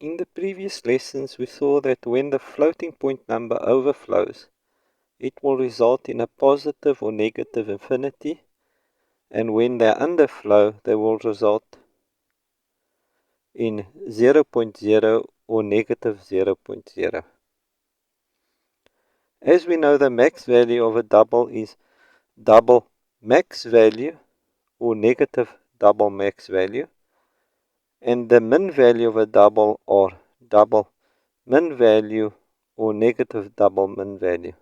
In the previous lessons we saw that when the floating point number overflows, it will result in a positive or negative infinity, and when they underflow, they will result in 0.0 or negative 0.0. As we know, the max value of a double is double max value or negative double max value, and the min value of a double or double min value or negative double min value.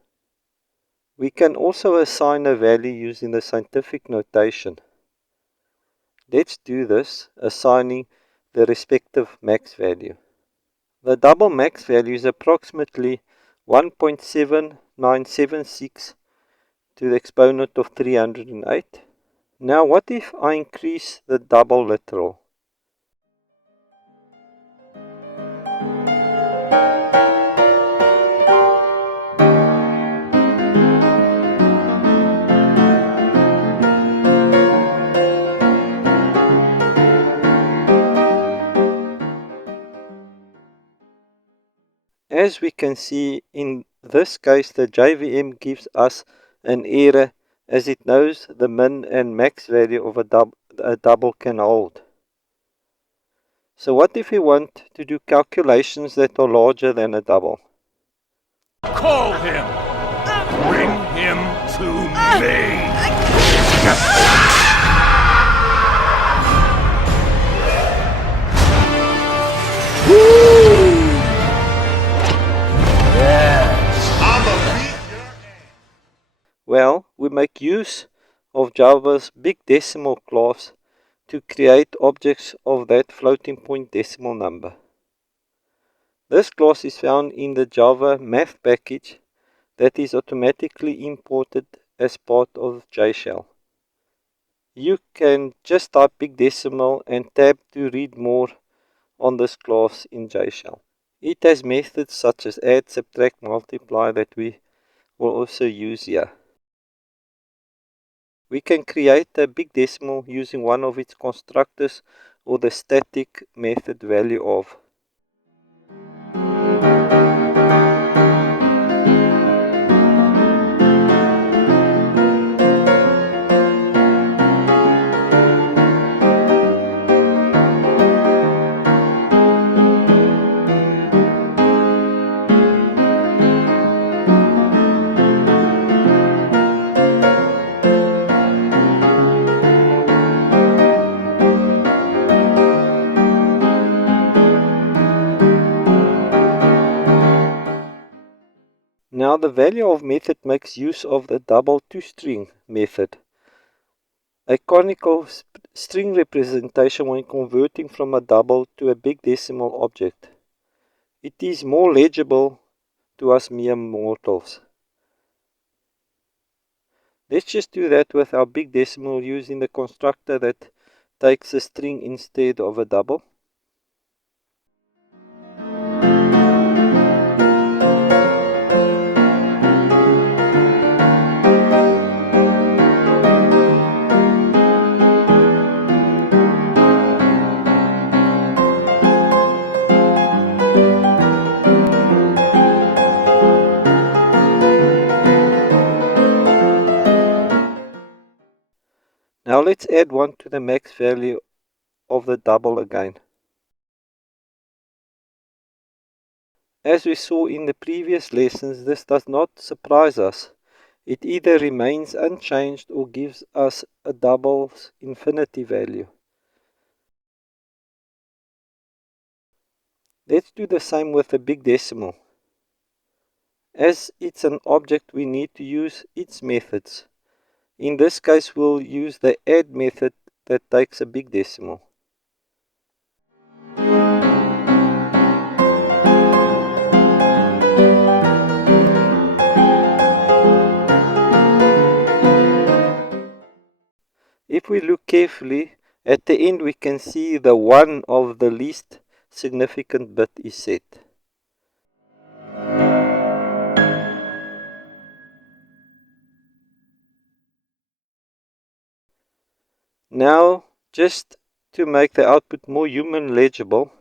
We can also assign a value using the scientific notation. Let's do this, assigning the respective max value. The double max value is approximately 1.7976 to the exponent of 308. Now what if I increase the double literal? As we can see, in this case the JVM gives us an error as it knows the min and max value of a double can hold. So what if we want to do calculations that are larger than a double? Call him! Bring him to me! Well, we make use of Java's BigDecimal class to create objects of that floating point decimal number. This class is found in the java.math package that is automatically imported as part of JShell. You can just type BigDecimal and tab to read more on this class in JShell. It has methods such as add, subtract, multiply that we will also use here. We can create a BigDecimal using one of its constructors or the static method value of. Now the value of method makes use of the double toString method, a conical string representation when converting from a double to a BigDecimal object. It is more legible to us mere mortals. Let's just do that with our BigDecimal using the constructor that takes a string instead of a double. Now let's add 1 to the max value of the double again. As we saw in the previous lessons, this does not surprise us. It either remains unchanged or gives us a double's infinity value. Let's do the same with the BigDecimal. As it's an object, we need to use its methods. In this case, we'll use the add method that takes a BigDecimal. If we look carefully, at the end we can see the 1 of the least significant bit is set. Now, just to make the output more human legible,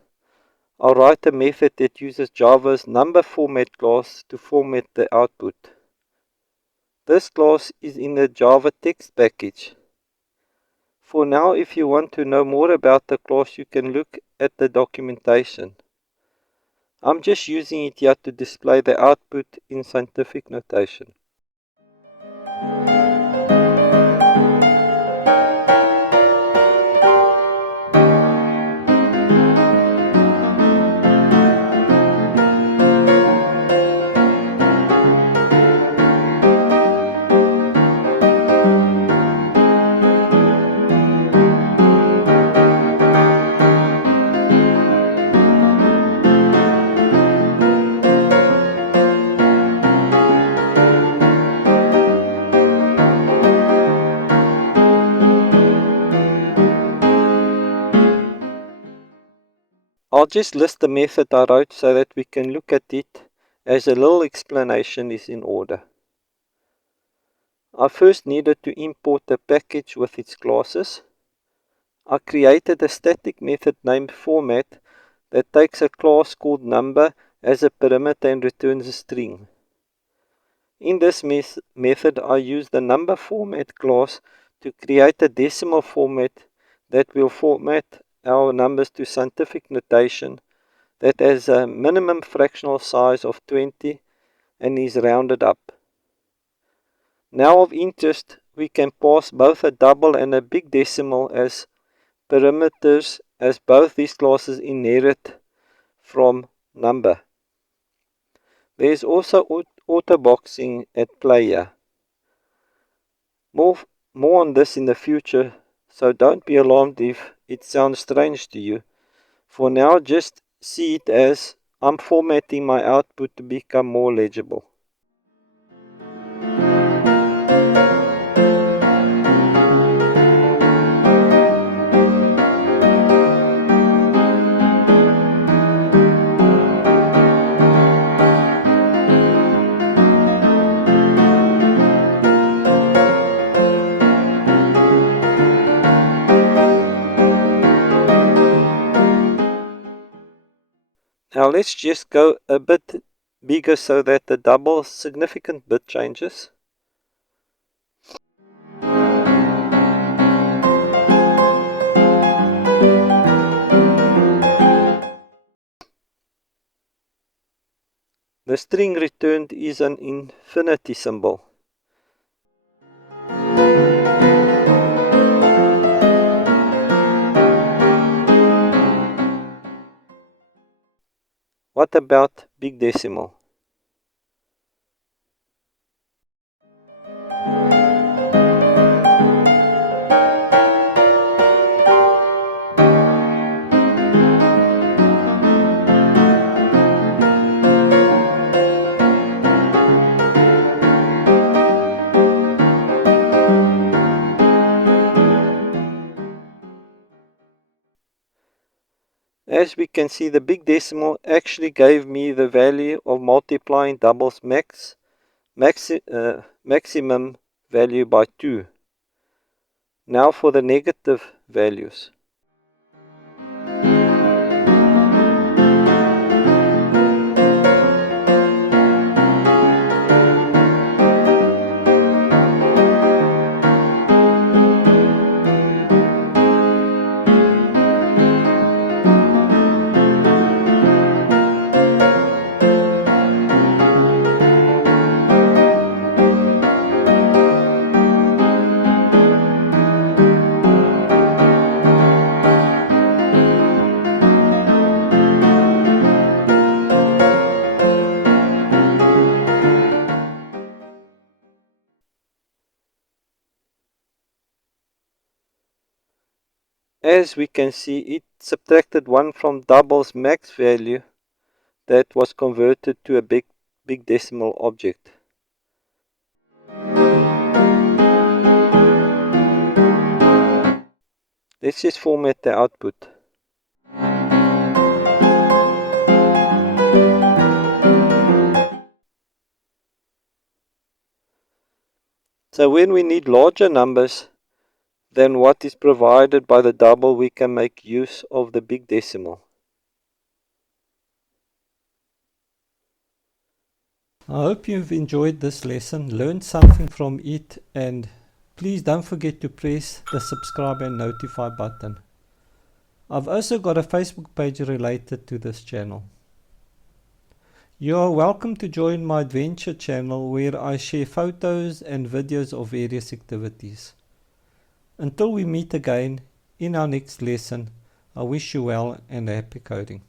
I'll write a method that uses Java's NumberFormat class to format the output. This class is in the Java text package. For now, if you want to know more about the class, you can look at the documentation. I'm just using it here to display the output in scientific notation. I'll just list the method I wrote so that we can look at it as a little explanation is in order. I first needed to import the package with its classes. I created a static method named format that takes a class called number as a parameter and returns a string. In this method, I use the NumberFormat class to create a decimal format that will format our numbers to scientific notation that has a minimum fractional size of 20 and is rounded up. Now of interest, we can pass both a double and a big decimal as parameters, as both these classes inherit from number. There is also autoboxing at play here. More on this in the future, so don't be alarmed if it sounds strange to you. For now, just see it as I'm formatting my output to become more legible. Now let's just go a bit bigger so that the double significant bit changes. The string returned is an infinity symbol. What about big decimal? As we can see, the big decimal actually gave me the value of multiplying Double.MAX maximum value by 2. Now for the negative values. As we can see, it subtracted 1 from Double.MAX value that was converted to a big decimal object. Let's just format the output. So when we need larger numbers than what is provided by the double, we can make use of the big decimal. I hope you've enjoyed this lesson, learned something from it, and please don't forget to press the subscribe and notify button. I've also got a Facebook page related to this channel. You are welcome to join my adventure channel where I share photos and videos of various activities. Until we meet again in our next lesson, I wish you well and happy coding.